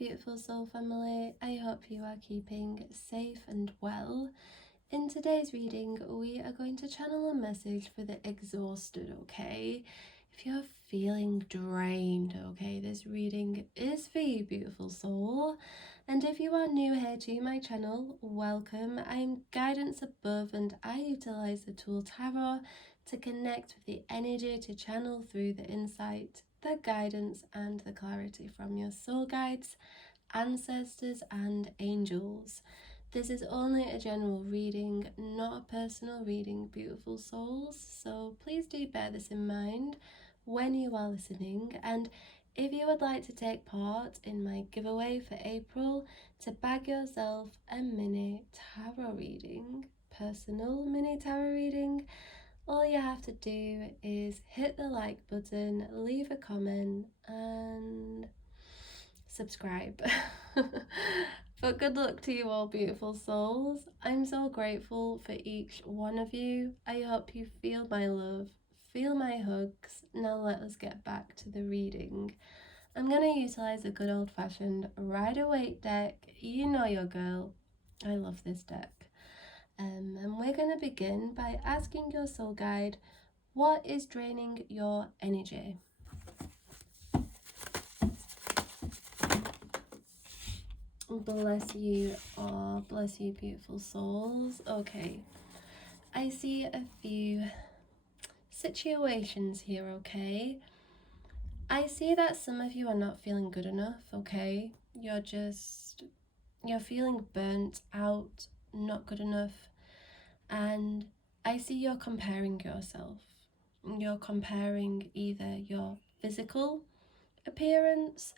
beautiful soul family. I hope you are keeping safe and well. In today's reading, we are going to channel a message for the exhausted, okay? If you're feeling drained, okay, this reading is for you, beautiful soul. And if you are new here to my channel, welcome. I am Guidance Above and I utilize the tool Tarot to connect with the energy, to channel through the insight, the guidance and the clarity from your soul guides, ancestors and angels. This is only a general reading, not a personal reading, beautiful souls, so please do bear this in mind when you are listening. And if you would like to take part in my giveaway for April to bag yourself a mini tarot reading, personal mini tarot reading, all you have to do is hit the like button, leave a comment and subscribe. But good luck to you all, beautiful souls. I'm so grateful for each one of you. I hope you feel my love, feel my hugs. Now let us get back to the reading. I'm going to utilize a good old-fashioned Rider-Waite deck. You know your girl. I love this deck. And we're going to begin by asking your soul guide, what is draining your energy? Bless you all, bless you, beautiful souls. Okay, I see a few situations here, okay? I see that some of you are not feeling good enough, okay? You're feeling burnt out, not good enough. And I see you're comparing yourself. You're comparing either your physical appearance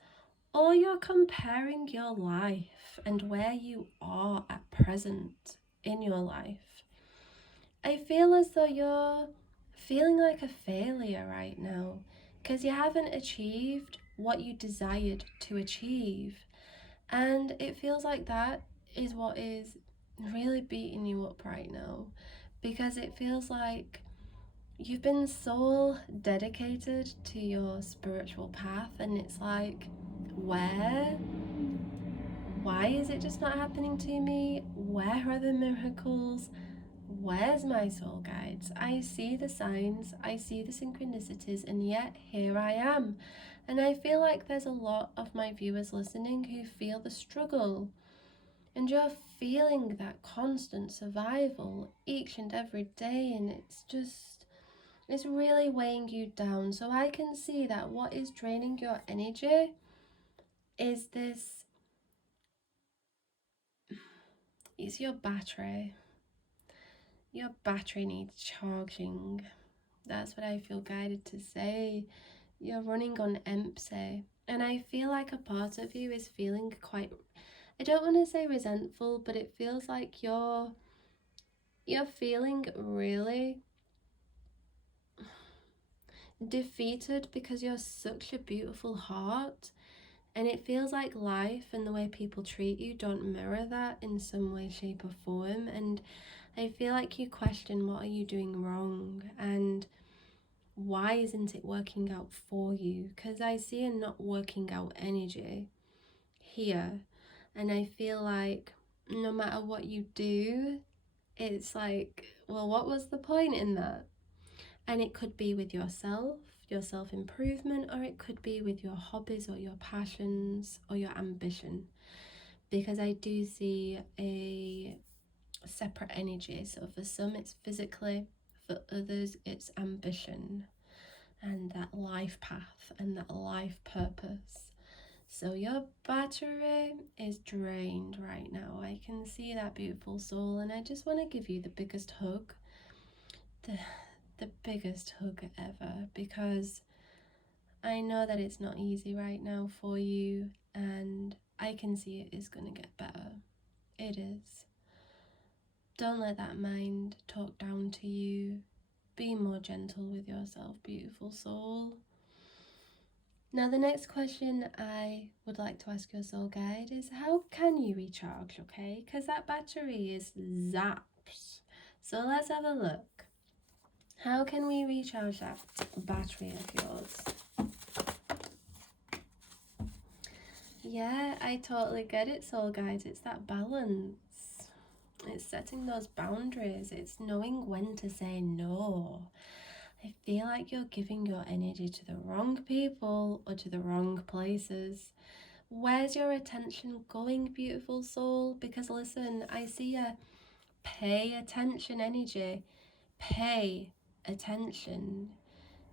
or you're comparing your life and where you are at present in your life. I feel as though you're feeling like a failure right now because you haven't achieved what you desired to achieve. And it feels like that is what is really beating you up right now, because it feels like you've been so dedicated to your spiritual path and it's like, why is it just not happening to me? Where are the miracles? Where's my soul guides? I see the signs, I see the synchronicities, and yet here I am. And I feel like there's a lot of my viewers listening who feel the struggle. And you're feeling that constant survival each and every day, and it's really weighing you down. So I can see that what is draining your energy is your battery. Your battery needs charging. That's what I feel guided to say. You're running on empty. And I feel like a part of you is feeling quite, I don't want to say resentful, but it feels like you're feeling really defeated because you're such a beautiful heart. And it feels like life and the way people treat you don't mirror that in some way, shape or form. And I feel like you question, what are you doing wrong? And why isn't it working out for you? Because I see a not working out energy here. And I feel like no matter what you do, it's like, well, what was the point in that? And it could be with yourself, your self-improvement, or it could be with your hobbies or your passions or your ambition, because I do see a separate energy. So for some it's physically, for others it's ambition and that life path and that life purpose. So your battery is drained right now. I can see that, beautiful soul, and I just want to give you the biggest hug, the biggest hug ever, because I know that it's not easy right now for you, and I can see it is going to get better. It is. Don't let that mind talk down to you. Be more gentle with yourself, beautiful soul. Now the next question I would like to ask your soul guide is, how can you recharge, okay? Because that battery is zapped. So let's have a look. How can we recharge that battery of yours? Yeah, I totally get it, soul guides. It's that balance. It's setting those boundaries. It's knowing when to say no. I feel like you're giving your energy to the wrong people or to the wrong places. Where's your attention going, beautiful soul? Because listen, I see a pay attention energy. Pay attention.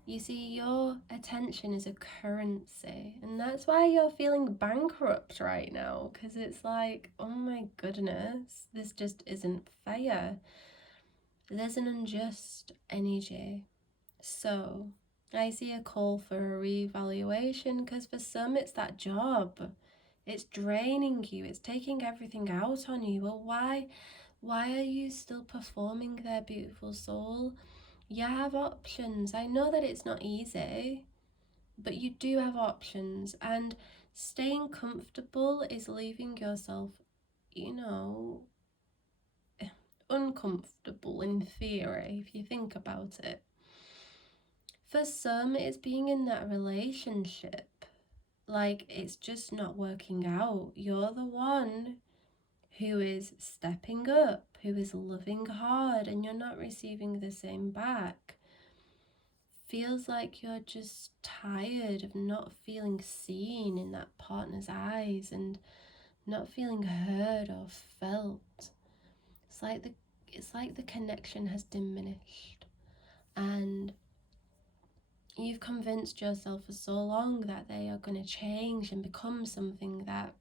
You see, your attention is a currency, and that's why you're feeling bankrupt right now, because it's like, oh my goodness, this just isn't fair. There's an unjust energy. So, I see a call for a reevaluation, because for some, it's that job. It's draining you, it's taking everything out on you. Well, why are you still performing there, beautiful soul? You have options. I know that it's not easy, but you do have options, and staying comfortable is leaving yourself, you know, uncomfortable in theory, if you think about it. For some, it's being in that relationship, like it's just not working out. You're the one who is stepping up, who is loving hard, and you're not receiving the same back. Feels like you're just tired of not feeling seen in that partner's eyes and not feeling heard or felt. It's like the connection has diminished, and you've convinced yourself for so long that they are going to change and become something that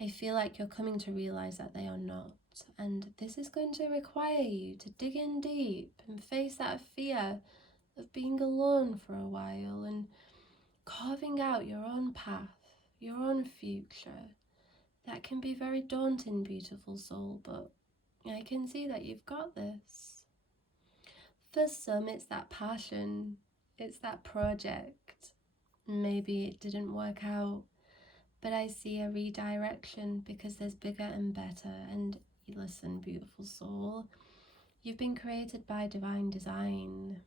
I feel like you're coming to realize that they are not. And this is going to require you to dig in deep and face that fear of being alone for a while and carving out your own path, your own future. That can be very daunting, beautiful soul, but I can see that you've got this. For some, it's that passion, it's that project. Maybe it didn't work out, but I see a redirection because there's bigger and better. And listen, beautiful soul, you've been created by divine design.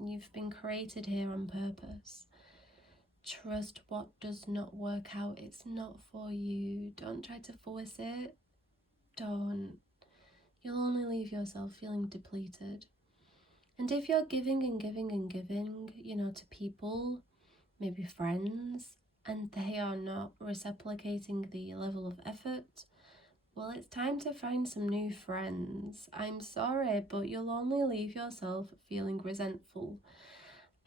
You've been created here on purpose. Trust what does not work out. It's not for you. Don't try to force it. Don't. You'll only leave yourself feeling depleted. And if you're giving and giving and giving, to people, maybe friends, and they are not reciprocating the level of effort, well, it's time to find some new friends. I'm sorry, but you'll only leave yourself feeling resentful.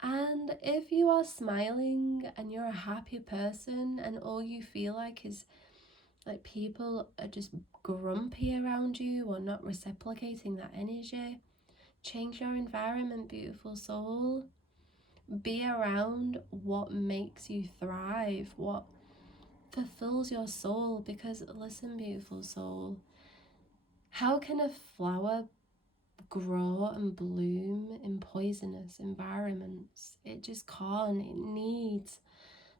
And if you are smiling and you're a happy person and all you feel like is like people are just grumpy around you or not reciprocating that energy, change your environment, beautiful soul. Be around what makes you thrive, what fulfills your soul. Because listen, beautiful soul, how can a flower grow and bloom in poisonous environments? It just can't. It needs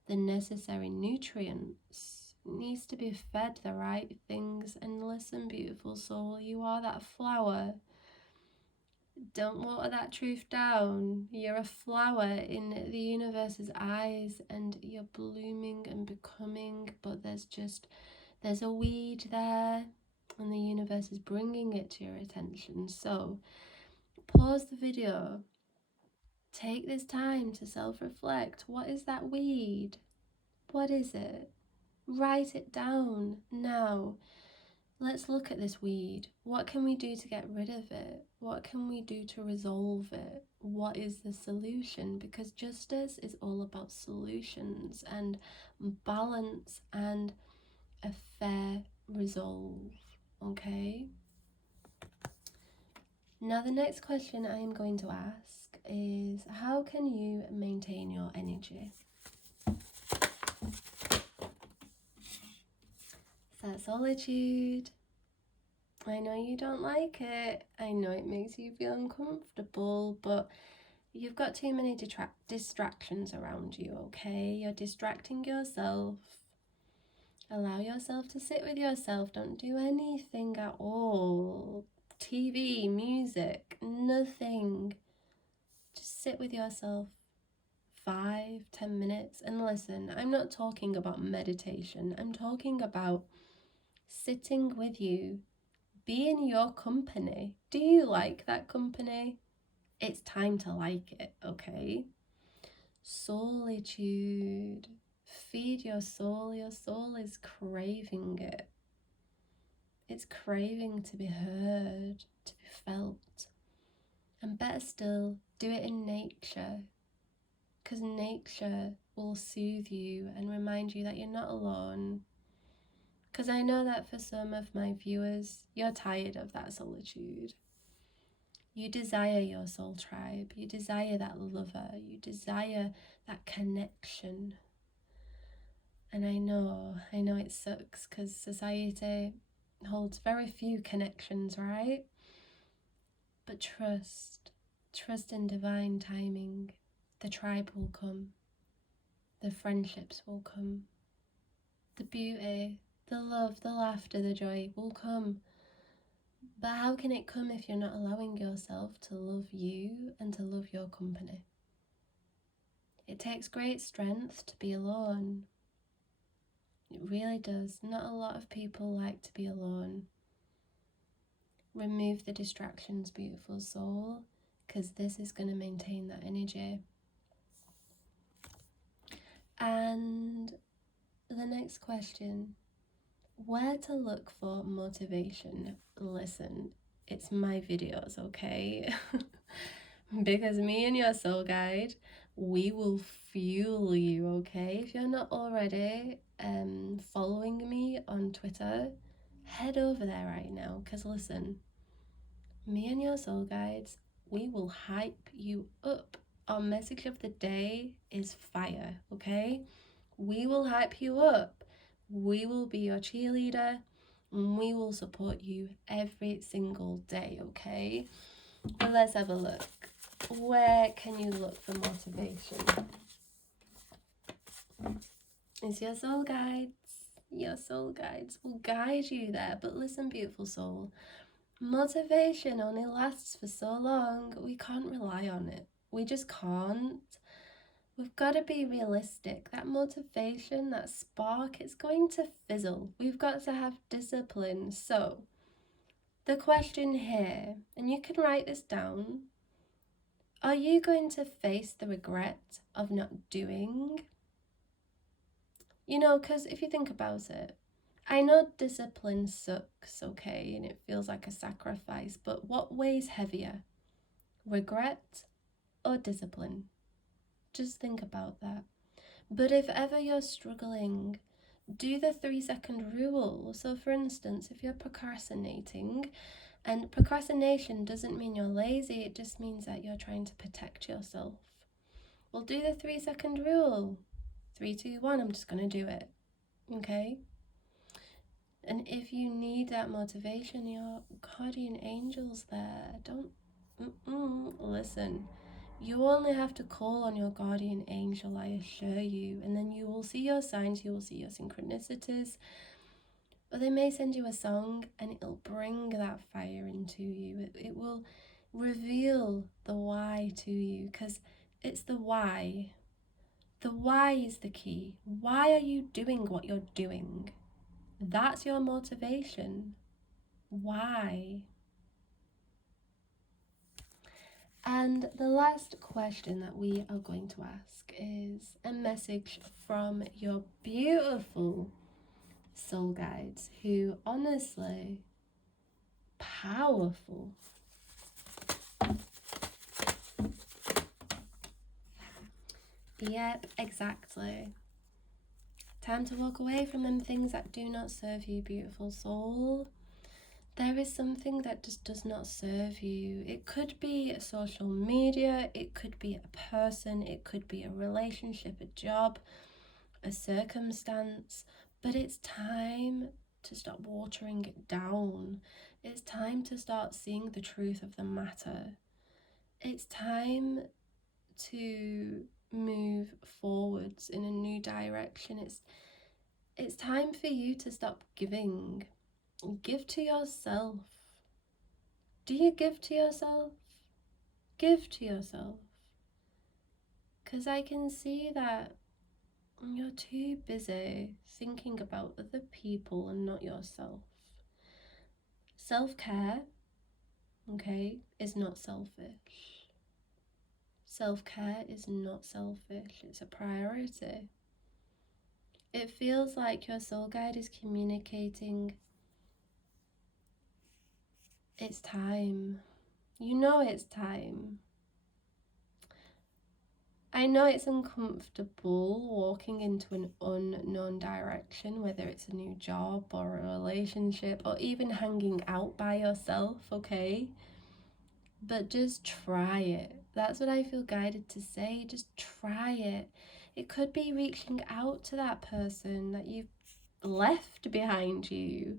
the necessary nutrients. It needs to be fed the right things. And listen, beautiful soul, you are that flower. Don't water that truth down. You're a flower in the universe's eyes, and you're blooming and becoming, but there's a weed there, and the universe is bringing it to your attention. So pause the video, take this time to self-reflect. What is that weed? What is it? Write it down now. Let's look at this weed. What can we do to get rid of it? What can we do to resolve it? What is the solution? Because justice is all about solutions and balance and a fair resolve, okay? Now the next question I am going to ask is, how can you maintain your energy? That solitude. I know you don't like it. I know it makes you feel uncomfortable, but you've got too many distractions around you, okay? You're distracting yourself. Allow yourself to sit with yourself. Don't do anything at all. TV, music, nothing. Just sit with yourself. 5-10 minutes. And listen, I'm not talking about meditation. I'm talking about sitting with you, be in your company. Do you like that company? It's time to like it, okay? Solitude. Feed your soul. Your soul is craving it. It's craving to be heard, to be felt. And better still, do it in nature. Because nature will soothe you and remind you that you're not alone. Because I know that for some of my viewers, you're tired of that solitude. You desire your soul tribe. You desire that lover. You desire that connection. And I know it sucks because society holds very few connections, right? But trust in divine timing. The tribe will come. The friendships will come. The beauty, the love, the laughter, the joy will come. But how can it come if you're not allowing yourself to love you and to love your company? It takes great strength to be alone. It really does. Not a lot of people like to be alone. Remove the distractions, beautiful soul, because this is going to maintain that energy. And the next question, where to look for motivation? Listen, it's my videos, okay? Because me and your soul guide, we will fuel you, okay? If you're not already following me on Twitter, head over there right now. Because listen, me and your soul guides, we will hype you up. Our message of the day is fire, okay? We will hype you up. We will be your cheerleader and we will support you every single day, okay? But let's have a look. Where can you look for motivation? It's your soul guides. Your soul guides will guide you there. But listen, beautiful soul, motivation only lasts for so long. We can't rely on it. We just can't. We've got to be realistic. That motivation, that spark, it's going to fizzle. We've got to have discipline. So, the question here, and you can write this down, are you going to face the regret of not doing? You know, because if you think about it, I know discipline sucks, okay, and it feels like a sacrifice, but what weighs heavier? Regret or discipline? Just think about that. But if ever you're struggling, do the 3-second rule. So for instance, if you're procrastinating, and procrastination doesn't mean you're lazy, it just means that you're trying to protect yourself. Well, do the 3-second rule. 3, 2, 1, I'm just going to do it. Okay? And if you need that motivation, your guardian angel's there. Don't, listen. You only have to call on your guardian angel, I assure you, and then you will see your signs, you will see your synchronicities. But they may send you a song and it'll bring that fire into you. It will reveal the why to you, because it's the why. The why is the key. Why are you doing what you're doing? That's your motivation. Why? And the last question that we are going to ask is a message from your beautiful soul guides, who honestly, powerful. Yep, exactly. Time to walk away from them things that do not serve you, beautiful soul. There is something that just does not serve you. It could be social media, it could be a person, it could be a relationship, a job, a circumstance, but it's time to stop watering it down. It's time to start seeing the truth of the matter. It's time to move forwards in a new direction. It's time for you to stop giving. Give to yourself. Do you give to yourself? Give to yourself. Because I can see that you're too busy thinking about other people and not yourself. Self-care, okay, is not selfish. Self-care is not selfish, it's a priority. It feels like your soul guide is communicating it's time. You know it's time. I know it's uncomfortable walking into an unknown direction, whether it's a new job or a relationship or even hanging out by yourself, okay? But just try it. That's what I feel guided to say. Just try it. It could be reaching out to that person that you've left behind you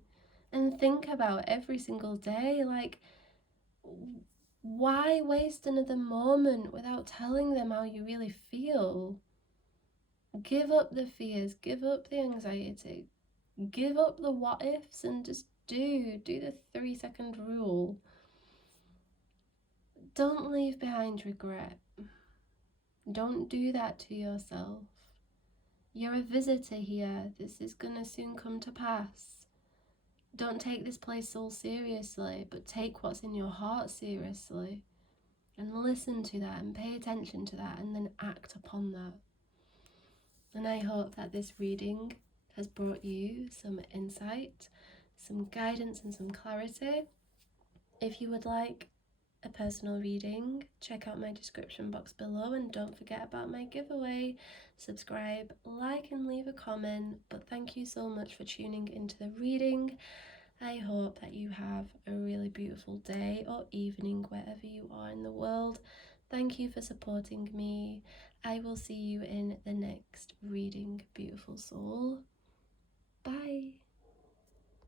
and think about every single day. Like, why waste another moment without telling them how you really feel? Give up the fears, give up the anxiety, give up the what ifs, and just do the 3-second rule. Don't leave behind regret. Don't do that to yourself. You're a visitor here. This is gonna soon come to pass. Don't take this place all seriously, but take what's in your heart seriously. And listen to that and pay attention to that and then act upon that. And I hope that this reading has brought you some insight, some guidance and some clarity. If you would like a personal reading, check out my description box below and don't forget about my giveaway. Subscribe, like and leave a comment. But thank you so much for tuning into the reading. I hope that you have a really beautiful day or evening wherever you are in the world. Thank you for supporting me. I will see you in the next reading, beautiful soul.